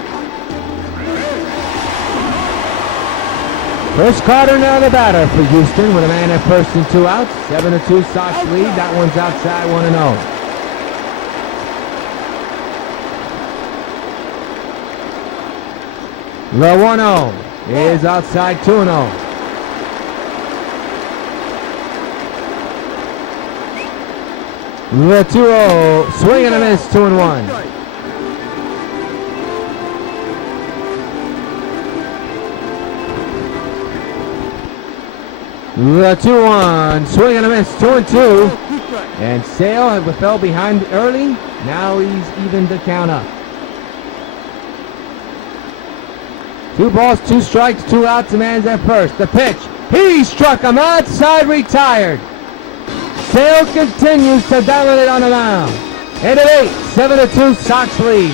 Chris Carter now the batter for Houston with a man at first and 2 outs. 7-2 Sox lead. That one's outside 1-0. The 1-0 is outside 2-0. The 2-0 swing and a miss 2-1. The 2-1 swing and a miss 2-2. And Sale fell behind early. Now he's evened the count up. 2 balls, 2 strikes, 2 outs, a man's at first. The pitch. He struck him outside, retired. Sale continues to dominate on the mound. 8-8, 7-2 Sox lead.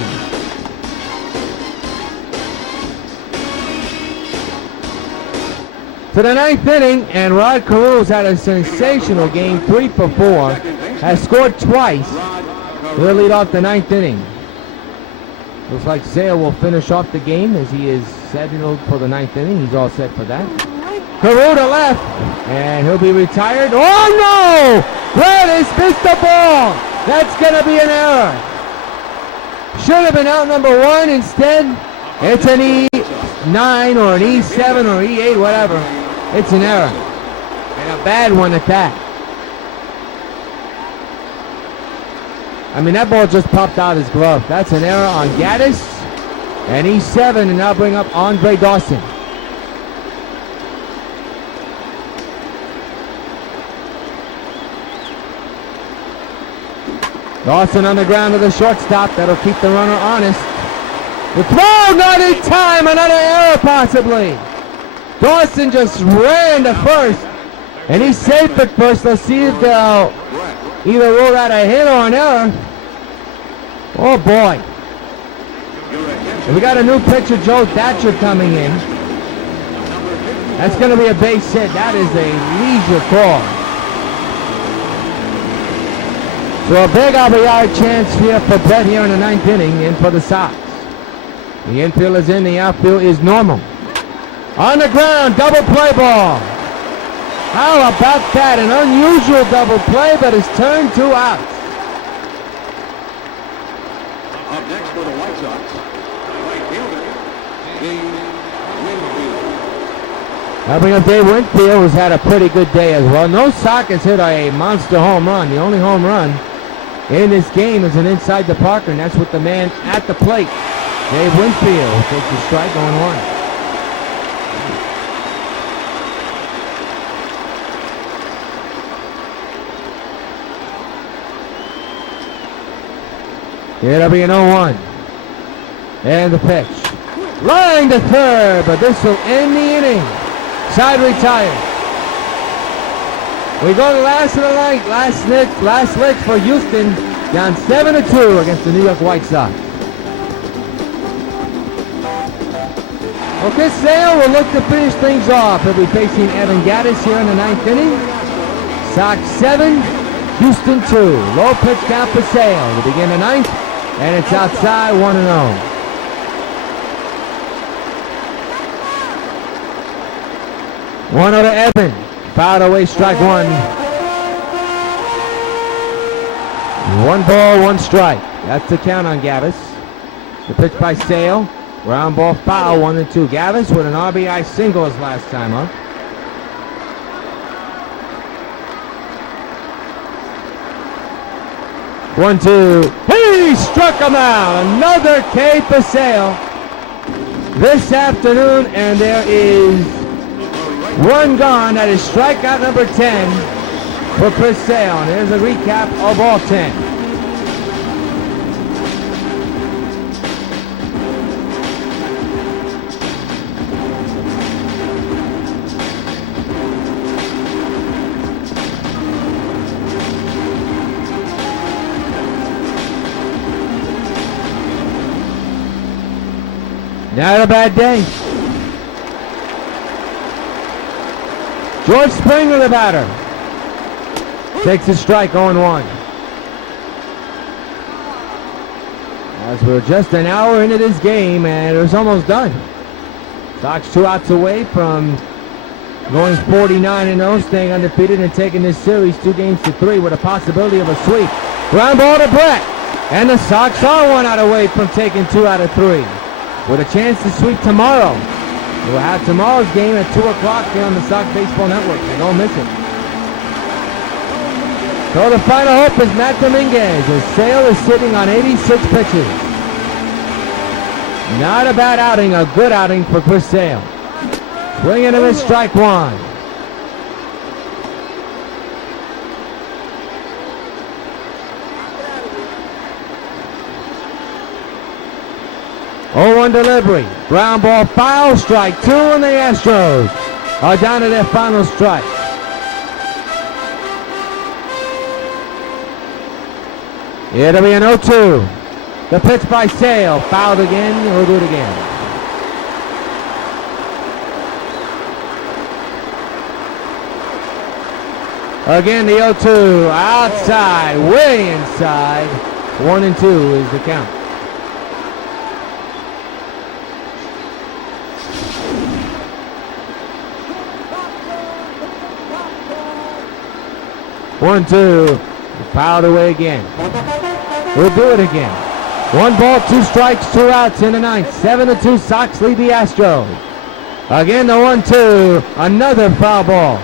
To the 9th inning, and Rod Carew had a sensational game, 3 for 4. Has scored twice. He'll lead off the 9th inning. Looks like Sale will finish off the game as he is scheduled for the 9th inning. He's all set for that. Carew to left, and he'll be retired. Oh no! Gladys missed the ball! That's going to be an error. Should have been out number 1 instead. It's an E9 or an E7 or E8, whatever. It's an error. And a bad one at that. I mean, that ball just popped out his glove. That's an error on Gaddis. And E7, and now bring up Andre Dawson. Dawson on the ground to the shortstop. That'll keep the runner honest. The throw, not in time. Another error possibly. Dawson just ran to first. And he's safe at first. Let's see if they'll either roll out a hit or an error. Oh boy. And we got a new pitcher, Joe Thatcher, coming in. That's going to be a base hit. That is a leisure call. So a big RBI chance here for Brett here in the 9th inning and for the Sox. The infield is in, the outfield is normal. On the ground, double play ball. How about that? An unusual double play, but it's turned 2 outs. Up next for the White Sox, right fielder, Dave Winfield. Now bring up Dave Winfield, who's had a pretty good day as well. No Sox has hit a monster home run. The only home run in this game is an inside the Parker, and that's with the man at the plate. Dave Winfield takes the strike on 1. It'll be an 0-1. And the pitch. Line to third, but this will end the inning. Side retired. We go to the last of the night. Last lick for Houston. Down 7-2 against the New York White Sox. Okay, Sale will look to finish things off. He'll be facing Evan Gaddis here in the 9th inning. Sox 7, Houston 2. Low pitch count for Sale to begin the 9th. And it's outside 1-0. One to Evan. Fouled away, strike 1. 1 ball, 1 strike. That's the count on Gaddis. The pitch by Sale. Ground ball foul, 1-2. Gaddis with an RBI single his last time up. One, two. He struck him out. Another K for Sale this afternoon, and there is 1 gone. That is strikeout number 10 for Chris Sale. And here's a recap of all 10. Not a bad day. George Springer, the batter. Takes a strike, 0-1. As we're just an hour into this game, and it was almost done. Sox 2 outs away from going 49-0, staying undefeated and taking this series 2-3 with a possibility of a sweep. Ground ball to Brett, and the Sox are 1 out away from taking 2 out of 3 with a chance to sweep tomorrow. We'll have tomorrow's game at 2 o'clock here on the Sox Baseball Network, so don't miss it. So the final hope is Matt Dominguez, as Sale is sitting on 86 pitches. Not a bad outing, a good outing for Chris Sale. Swing and a miss, strike 1. Oh, delivery. Ground ball foul, strike 2, and the Astros are down to their final strike. It'll be an 0-2. The pitch by Sale, fouled again, we'll do it again. Again, the 0-2, outside, way inside. 1-2 is the count. One, two, fouled away again. We'll do it again. 1 ball, 2 strikes, 2 outs in the 9th. 7-2, Sox lead the Astros. Again, the 1-2, another foul ball.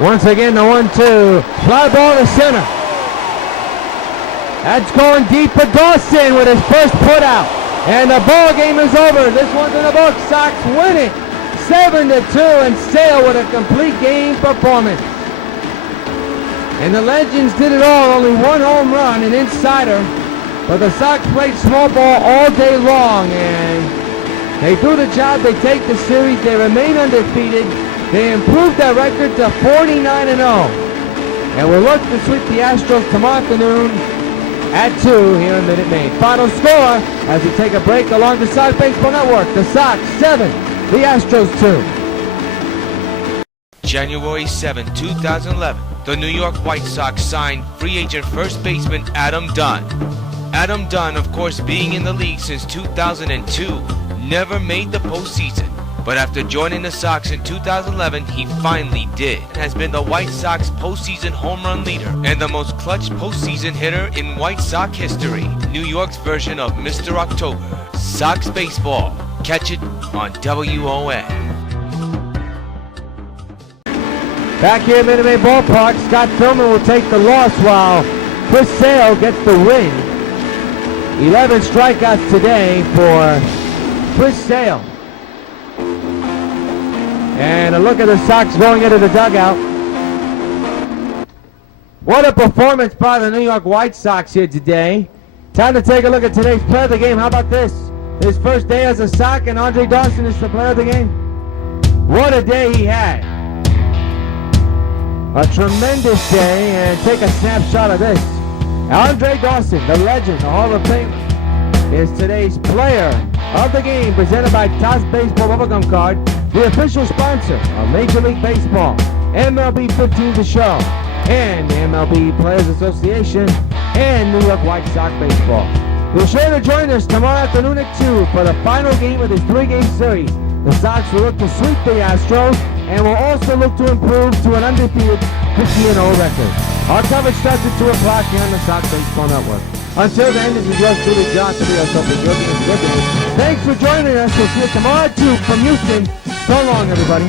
Once again, the 1-2, fly ball to center. That's going deep for Dawson with his first put out. And the ball game is over. This one's in the books. Sox win it. 7-2, and Sale with a complete game performance. And the Legends did it all, only 1 home run, an insider. But the Sox played small ball all day long, and they do the job. They take the series. They remain undefeated. They improved their record to 49-0. And we'll look to sweep the Astros tomorrow afternoon at 2 here in Minute Maid. Final score as we take a break along the Sox Baseball Network. The Sox 7, the Astros 2. January 7, 2011, the New York White Sox signed free agent first baseman Adam Dunn. Adam Dunn, of course, being in the league since 2002, never made the postseason. But after joining the Sox in 2011, he finally did. Has been the White Sox postseason home run leader and the most clutch postseason hitter in White Sox history. New York's version of Mr. October. Sox baseball. Catch it on WON. Back here at Minute Maid Ballpark, Scott Tillman will take the loss while Chris Sale gets the win. 11 strikeouts today for Chris Sale. And a look at the Sox going into the dugout. What a performance by the New York White Sox here today. Time to take a look at today's player of the game. How about this? His first day as a Sox, and Andre Dawson is the player of the game. What a day he had. A tremendous day, and take a snapshot of this. Andre Dawson, the legend, the Hall of Famer, is today's player of the game, presented by Topps Baseball Bubblegum Card, the official sponsor of Major League Baseball, MLB 15 The Show, and the MLB Players Association, and New York White Sox Baseball. Be sure to join us tomorrow afternoon at 2 for the final game of this 3-game series. The Sox will look to sweep the Astros, and will also look to improve to an undefeated 50-0 record. Our coverage starts at 2 o'clock here on the Sox Baseball Network. Until then, this is yours truly, John Rios. Thanks for joining us. We'll see you tomorrow at 2 from Houston. So long, everybody.